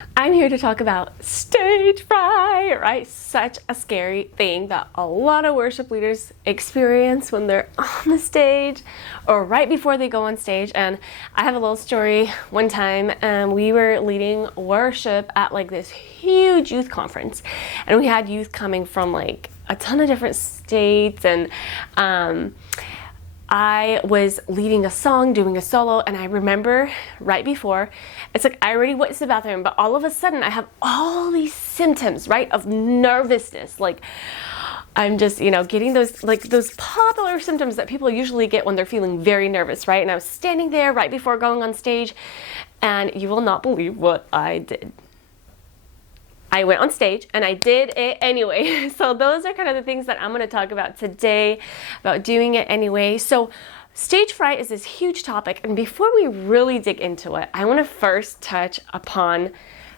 I'm here to talk about stage fright, right? Such a scary thing that a lot of worship leaders experience when they're on the stage or right before they go on stage. And I have a little story. One time, we were leading worship at like this huge youth conference, and we had youth coming from like a ton of different states, and I was leading a song, doing a solo, and I remember right before, it's like I already went to the bathroom, but all of a sudden I have all these symptoms, right, of nervousness. Like I'm just, getting those popular symptoms that people usually get when they're feeling very nervous, right? And I was standing there right before going on stage, and you will not believe what I did. I went on stage and I did it anyway. So those are kind of the things that I'm going to talk about today, about doing it anyway. So stage fright is this huge topic. And before we really dig into it, I want to first touch upon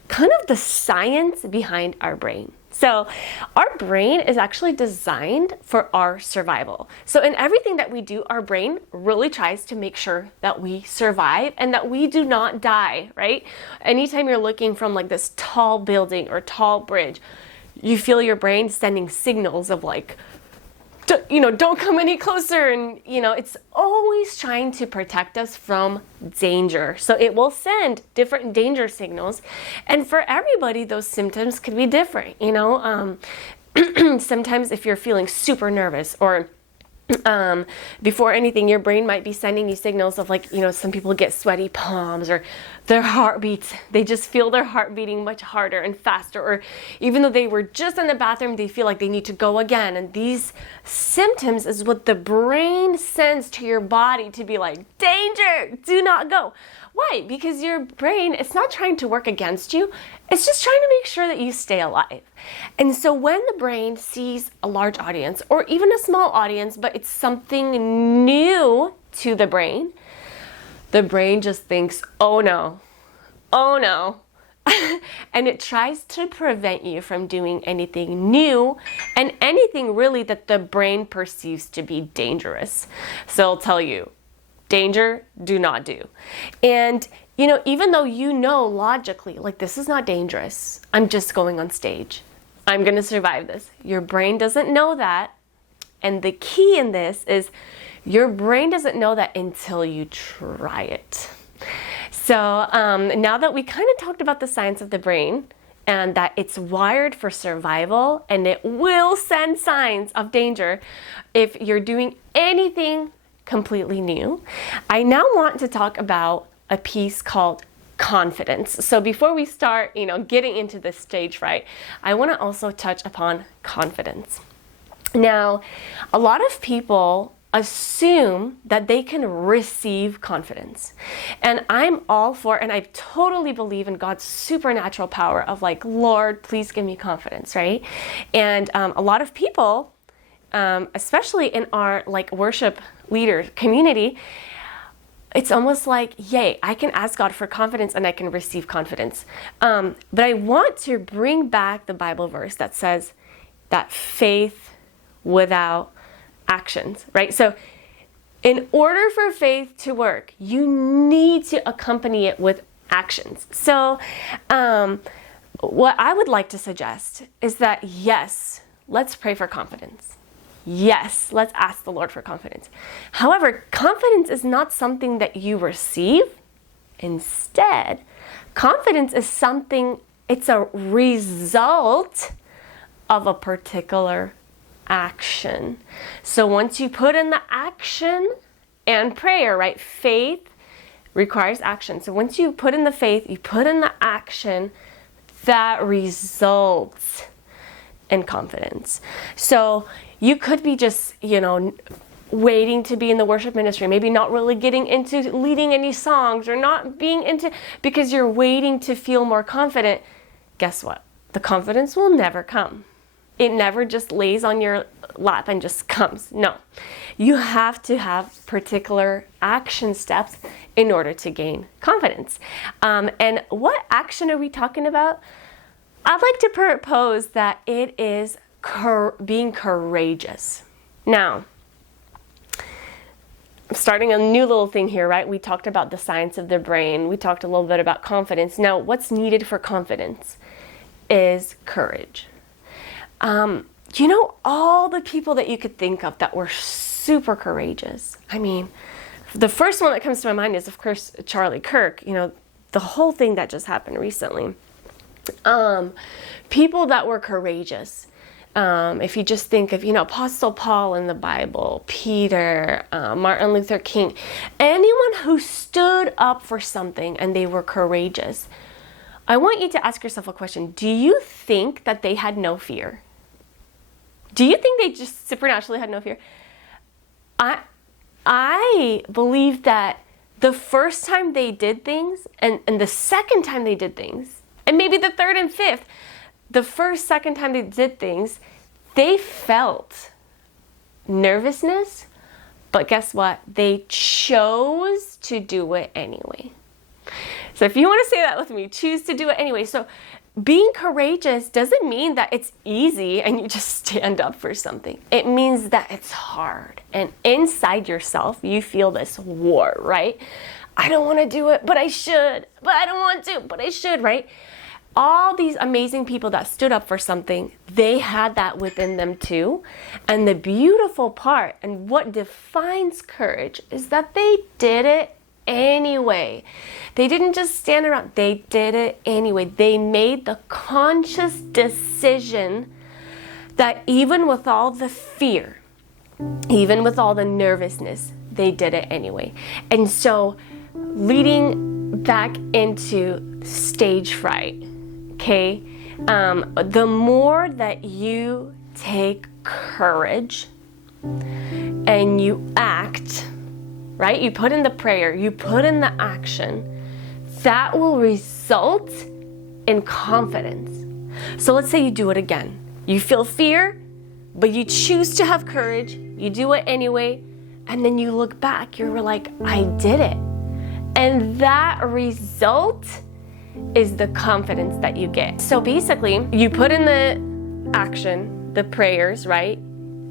kind of the science behind our brain. So our brain is actually designed for our survival. So in everything that we do, our brain really tries to make sure that we survive and that we do not die, right? Anytime you're looking from like this tall building or tall bridge, you feel your brain sending signals of like, don't come any closer. And, it's always trying to protect us from danger. So it will send different danger signals. And for everybody, those symptoms could be different. Sometimes if you're feeling super nervous or before anything, your brain might be sending you signals of like, some people get sweaty palms or their heartbeats. They just feel their heart beating much harder and faster. Or even though they were just in the bathroom, they feel like they need to go again. And these symptoms is what the brain sends to your body to be like, danger, do not go. Why? Because your brain, it's not trying to work against you. It's just trying to make sure that you stay alive. And so when the brain sees a large audience or even a small audience, but it's something new to the brain just thinks, oh no. And it tries to prevent you from doing anything new and anything really that the brain perceives to be dangerous. So I'll tell you, danger, do not do. And, even though logically, like this is not dangerous, I'm just going on stage. I'm going to survive this. Your brain doesn't know that. And the key in this is your brain doesn't know that until you try it. So now that we kind of talked about the science of the brain and that it's wired for survival and it will send signs of danger if you're doing anything completely new, I now want to talk about a piece called confidence. So before we start, getting into the stage fright, I want to also touch upon confidence. Now, a lot of people assume that they can receive confidence. And I'm all for, and I totally believe in God's supernatural power of like, Lord, please give me confidence, right? And a lot of people, especially in our like worship leader community, it's almost like, yay, I can ask God for confidence and I can receive confidence. But I want to bring back the Bible verse that says that faith without actions, right? So in order for faith to work, you need to accompany it with actions. So what I would like to suggest is that, yes, let's pray for confidence. Yes, let's ask the Lord for confidence. However, confidence is not something that you receive. Instead, confidence is it's a result of a particular action. So once you put in the action and prayer, right? Faith requires action. So once you put in the faith, you put in the action, that results in confidence. So you could be just, waiting to be in the worship ministry, maybe not really getting into leading any songs or not being into, because you're waiting to feel more confident. Guess what? The confidence will never come. It never just lays on your lap and just comes. No, you have to have particular action steps in order to gain confidence. And what action are we talking about? I'd like to propose that it is being courageous. Now, starting a new little thing here, right? We talked about the science of the brain. We talked a little bit about confidence. Now, what's needed for confidence is courage. You know, all the people that you could think of that were super courageous. I mean, the first one that comes to my mind is, of course, Charlie Kirk. You know, the whole thing that just happened recently. People that were courageous. If you just think of, you know, Apostle Paul in the Bible, Peter, Martin Luther King, anyone who stood up for something and they were courageous. I want you to ask yourself a question. Do you think that they had no fear? Do you think they just supernaturally had no fear? I believe that the first time they did things and the second time they did things, and maybe the third and fifth, the first, second time they did things, they felt nervousness, but guess what? They chose to do it anyway. So if you want to say that with me, choose to do it anyway. So being courageous doesn't mean that it's easy and you just stand up for something. It means that it's hard. And inside yourself, you feel this war, right? I don't want to do it, but I should. But I don't want to, but I should, right? All these amazing people that stood up for something, they had that within them too. And the beautiful part and what defines courage is that they did it anyway. They didn't just stand around, they did it anyway. They made the conscious decision that even with all the fear, even with all the nervousness, they did it anyway. And so leading back into stage fright, okay, the more that you take courage and you act, right? You put in the prayer, you put in the action, that will result in confidence. So let's say you do it again. You feel fear, but you choose to have courage, you do it anyway, and then you look back, you're like, I did it. And that result is the confidence that you get. So basically, you put in the action, the prayers, right?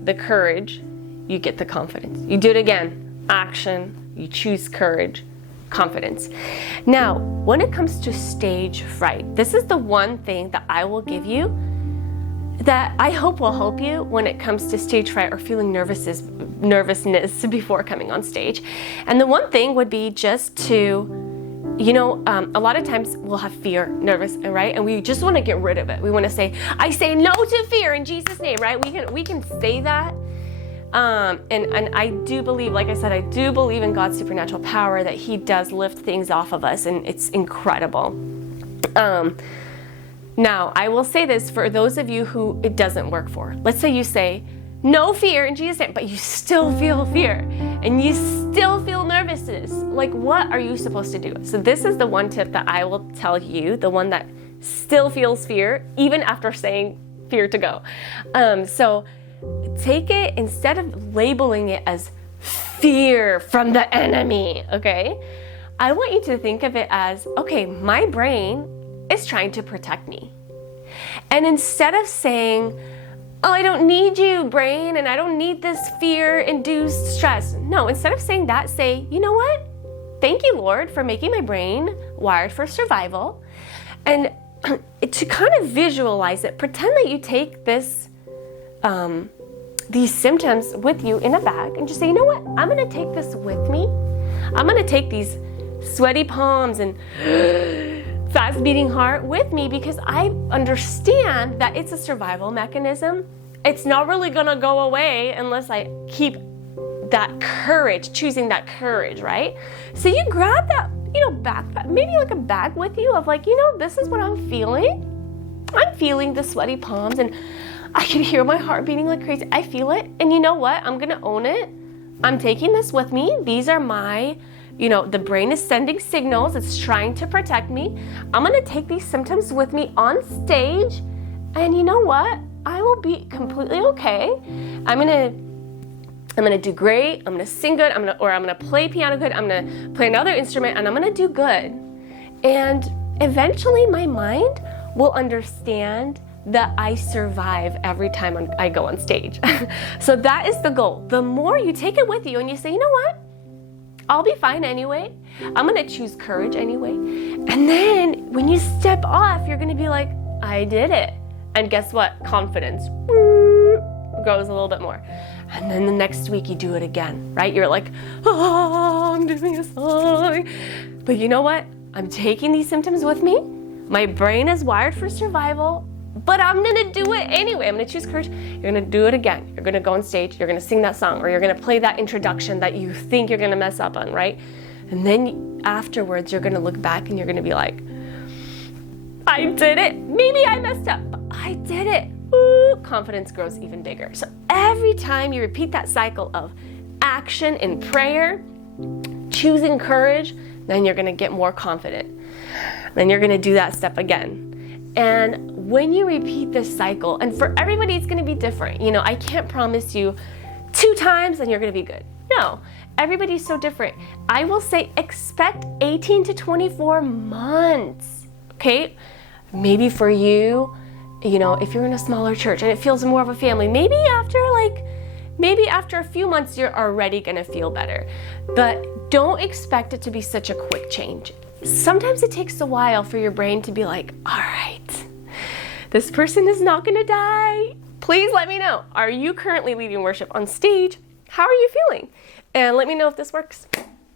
The courage, you get the confidence. You do it again. Action, you choose courage, confidence. Now, when it comes to stage fright, this is the one thing that I will give you that I hope will help you when it comes to stage fright or feeling nervousness before coming on stage. And the one thing would be just to, you know, a lot of times we'll have fear, nervous, right? And we just want to get rid of it. We want to say, I say no to fear in Jesus' name, right? We can say that. And I do believe, like I said, I do believe in God's supernatural power, that He does lift things off of us, and it's incredible. Now, I will say this for those of you who it doesn't work for. Let's say you say, no fear in Jesus' name, but you still feel fear, and you still feel nervousness. Like, what are you supposed to do? So this is the one tip that I will tell you, the one that still feels fear, even after saying fear to go. So take it, instead of labeling it as fear from the enemy, okay? I want you to think of it as, okay, my brain is trying to protect me. And instead of saying, oh, I don't need you, brain, and I don't need this fear-induced stress. No, instead of saying that, say, you know what? Thank you, Lord, for making my brain wired for survival. And to kind of visualize it, pretend that you take this these symptoms with you in a bag and just say, you know what? I'm going to take this with me. I'm going to take these sweaty palms and fast beating heart with me, because I understand that it's a survival mechanism. It's not really going to go away unless I keep that courage, choosing that courage, right? So you grab that, you know, backpack, maybe like a bag with you of like, you know, this is what I'm feeling. I'm feeling the sweaty palms, and I can hear my heart beating like crazy. I feel it. And you know what? I'm going to own it. I'm taking this with me. These are my, you know, the brain is sending signals. It's trying to protect me. I'm going to take these symptoms with me on stage. And you know what? I will be completely okay. I'm going to do great. I'm going to sing good. I'm going to play piano good. I'm going to play another instrument, and I'm going to do good. And eventually my mind will understand that I survive every time I go on stage. So that is the goal. The more you take it with you and you say, you know what? I'll be fine anyway. I'm gonna choose courage anyway. And then when you step off, you're gonna be like, I did it. And guess what? Confidence goes a little bit more. And then the next week you do it again, right? You're like, oh, I'm doing a song. But you know what? I'm taking these symptoms with me. My brain is wired for survival, but I'm gonna do it anyway. I'm gonna choose courage. You're gonna do it again. You're gonna go on stage, you're gonna sing that song, or you're gonna play that introduction that you think you're gonna mess up on, right? And then afterwards, you're gonna look back and you're gonna be like, I did it. Maybe I messed up, but I did it. Ooh, confidence grows even bigger. So every time you repeat that cycle of action and prayer, choosing courage, then you're gonna get more confident. Then you're gonna do that step again. And when you repeat this cycle, and for everybody it's gonna be different. You know, I can't promise you 2 times and you're gonna be good. No, everybody's so different. I will say expect 18 to 24 months, okay? Maybe for you, you know, if you're in a smaller church and it feels more of a family, maybe after a few months you're already gonna feel better. But don't expect it to be such a quick change. Sometimes it takes a while for your brain to be like, all right, this person is not gonna die. Please let me know. Are you currently leading worship on stage? How are you feeling? And let me know if this works.